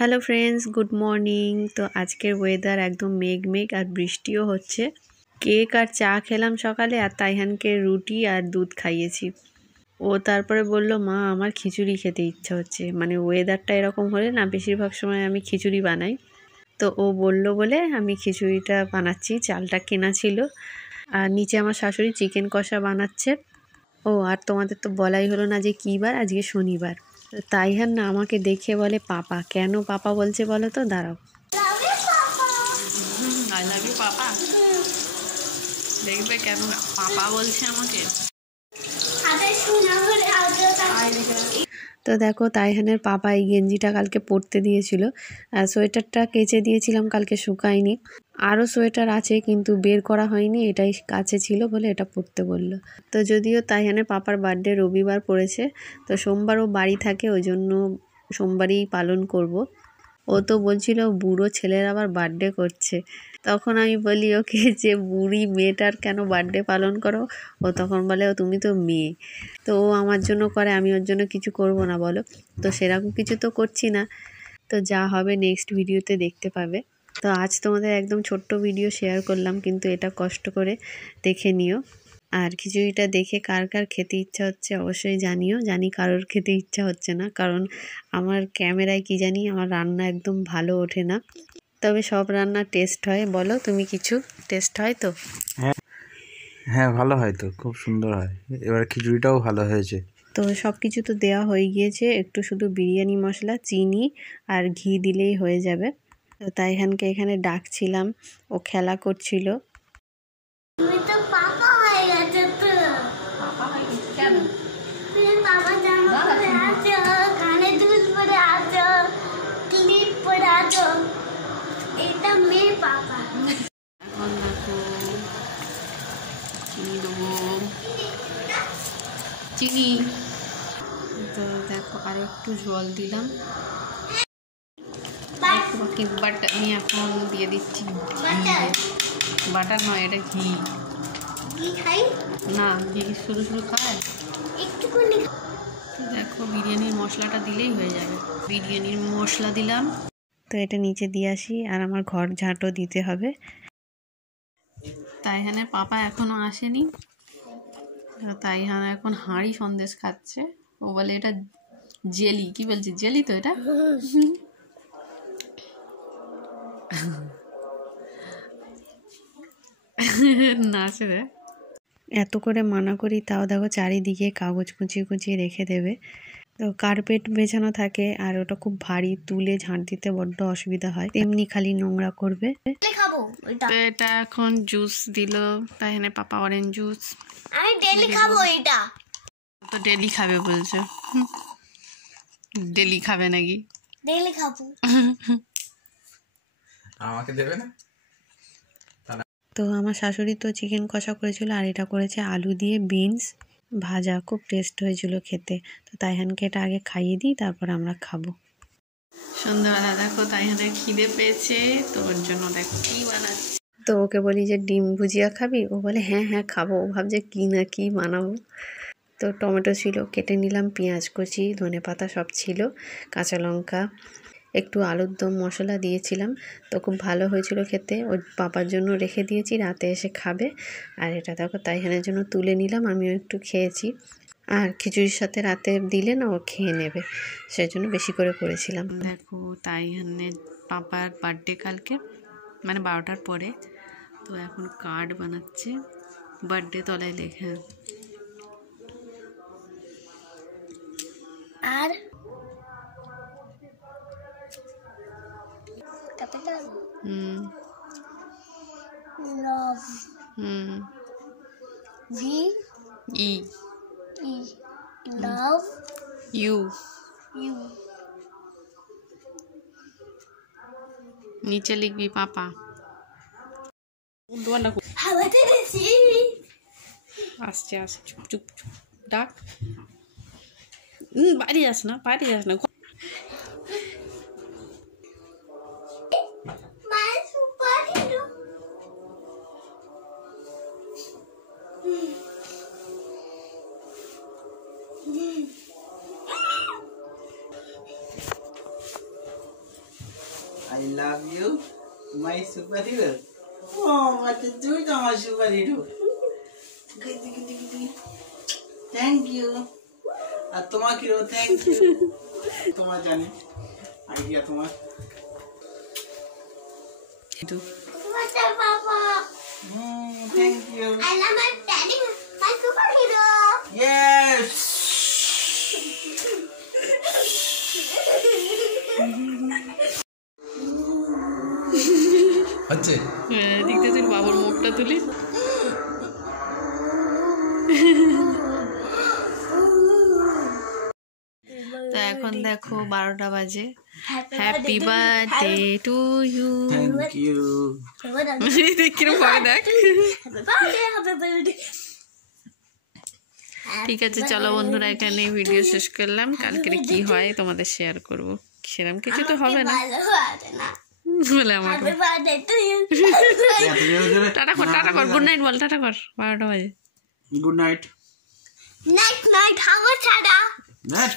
Hello friends, good morning. তো আজকের weather একদম মেঘ মেঘ আর বৃষ্টিও হচ্ছে। কেক আর চা খেলাম সকালে, আর তাইহানকে রুটি আর দুধ খাইয়েছি। ও তারপরে বলল, মা আমার খিচুড়ি খেতে ইচ্ছা হচ্ছে। মানে ওয়েদারটা এরকম হলে না বেশিরভাগ সময় আমি খিচুড়ি বানাই। তো ও বলল বলে আমি খিচুড়িটা বানাচ্ছি। চালটা কেনা ছিল। আর নিচে আমার শাশুড়ি চিকেন কষা বানাচ্ছে। ও আর তোমাদের তো বলাই হলো না যে কী বার, আজকে শনিবার। তাইহান না আমাকে দেখে বলে পাপা। কেন পাপা বলছে বলো তো, দাঁড়াও। I love you papa. দেখবে কেন পাপা বলছে আমাকে। তো দেখো, তাইহানের পাপা এই গেঞ্জিটা কালকে পরতে দিয়েছিল। আর সোয়েটারটা কেচে দিয়েছিলাম, কালকে শুকায়নি। আরও সোয়েটার আছে কিন্তু বের করা হয়নি, এটাই কাছে ছিল বলে এটা পরতে বললো। তো যদিও তাইহানের পাপার বার্থডে রবিবার পড়েছে, তো সোমবার ও বাড়ি থাকে, ওই জন্য সোমবারই পালন করব। ও তো বলছিল বুড়ো ছেলের আবার বার্থডে করছে। তখন আমি বলি ওকে যে বুড়ি মেয়েটার কেন বার্থডে পালন করো। ও তখন বলে, ও তুমি তো মেয়ে। তো ও আমার জন্য করে, আমি ওর জন্য কিছু করব না বলো। তো সেরকম কিছু তো করছি না। তো যা হবে নেক্সট ভিডিওতে দেখতে পাবে। তো আজ তোমাদের একদম ছোট্ট ভিডিও শেয়ার করলাম, কিন্তু এটা কষ্ট করে দেখে নিও। আর খিচুড়িটা দেখে কার কার খেতে ইচ্ছা হচ্ছে অবশ্যই জানিও। জানি কারোর খেতে ইচ্ছা হচ্ছে না, কারণ আমার ক্যামেরায় কি জানি আমার রান্না একদম ভালো ওঠে না। তবে সব রান্না টেস্ট হয়। বলো তুমি, কিছু টেস্ট হয় তো? হ্যাঁ হ্যাঁ, ভালো হয় তো, খুব সুন্দর হয়। এবার খিচুড়িটাও ভালো হয়েছে। তো সব কিছু তো দেওয়া হয়ে গিয়েছে, একটু শুধু বিরিয়ানি মশলা, চিনি আর ঘি দিলেই হয়ে যাবে। তো তাইহানকে এখানে ডাকছিলাম, ও খেলা করছিল। এখন দেখো চিনি দেবো, চিনি। তো দেখো আরো একটু জল দিলাম। বাকি বাট আমি এখন দিয়ে দিচ্ছি বাটার নয়, এটা ঘি। না, ঘি শুধু শুধু খায়। তো দেখো বিরিয়ানির মশলাটা দিলেই হয়ে যাবে। বিরিয়ানির মশলা দিলাম। তো এটা নিচে দিয়ে আসি, আর আমার ঘর ঝাঁটও দিতে হবে। তাইহানের পাপা এখনো আসেনি। তাইহান এখন হাঁড়ি সন্দেশ খাচ্ছে। ও বলে এটা জেলি। কি বলছি, জেলি তো এটা? নাচে রে। এত করে মানা করি, তাও দেখো চারিদিকে কাগজ কুচিয়ে কুচিয়ে রেখে দেবে। তো কার্পেট বেছানো থাকে, আর ওটা খুব ভারী, তুলে ঝাঁট দিতে বড্ড অসুবিধা হয়, এমনি খালি নোংরা করবে। তো এটা এখন জুস দিল তাইহানের পাপা, অরেঞ্জ জুস। আমি ডেলি খাবো এটা। তো ডেলি খাবে বলছো? ডেলি খাবে নাকি? ডেলি খাবো। আমাকে দেবে না? তো আমার শাশুড়ি তো চিকেন কষা করেছিল, আর এটা করেছে আলু দিয়ে বিনস ভাজা। খুব টেস্ট হয়েছিল খেতে। তো তাইহানকে এটা আগে খাইয়ে দিই, তারপর আমরা খাবো। সন্ধ্যাবেলা দেখো তাইহানের খিদে পেয়েছে, তো ওর জন্য দেখো কি বানাচ্ছি। তো ওকে বলি যে ডিম ভুজিয়া খাবি, ও বলে হ্যাঁ হ্যাঁ খাবো। ও ভাবছে কি না কি বানাবো। তো টমেটো ছিল, কেটে নিলাম, পেঁয়াজ কুচি, ধনেপাতা সব ছিল, কাঁচা লঙ্কা, একটু আলুর দম মশলা দিয়েছিলাম। তো খুব ভালো হয়েছিল খেতে। ওর পাপার জন্য রেখে দিয়েছি, রাতে এসে খাবে। আর এটা দেখো তাইহানের জন্য তুলে নিলাম, আমিও একটু খেয়েছি। আর খিচুড়ির সাথে রাতে দিলে না ও খেয়ে নেবে, সেই জন্য বেশি করে করেছিলাম। দেখো তাইহানের পাপার বার্থডে কালকে, মানে 12টার পরে। তো এখন কার্ড বানাচ্ছে, বার্থডে তলায় লেখা। আর capital love V E E love you. You. নিচে লিখবি পাপা। হাওয়াতে গেছি। আসছে আসছে, চুপ চুপ চুপ, ডাক। বাইরে যাস না, বাইরে যাস না। My superhero. I love you, my superhero. Oh, what is doing to my superhero? Thank you. আর তোমাকেও থ্যাংক ইউ। তোমার জানি আইডিয়া তোমার। What's up, Papa? Thank you. I love my daddy, my superhero. Yes. হচ্ছে দেখতে তুই বাবার মুখটা তুলি। তো এখন দেখো 12টা বাজে। Happy birthday to you. Thank you. কিরম ভাবে দেখ। Happy birthday. ঠিক আছে চলো বন্ধুরা, এখানে ভিডিও শেষ করলাম। কালকে কি হয় তোমাদের শেয়ার করব। সেরকম কিছু তো হবে না বলে আমাকে। Happy birthday to you. Tata কর গুড নাইট বল, টাটা কর। 12টা বাজে। Good night. Night, night. How much, Ada? Night.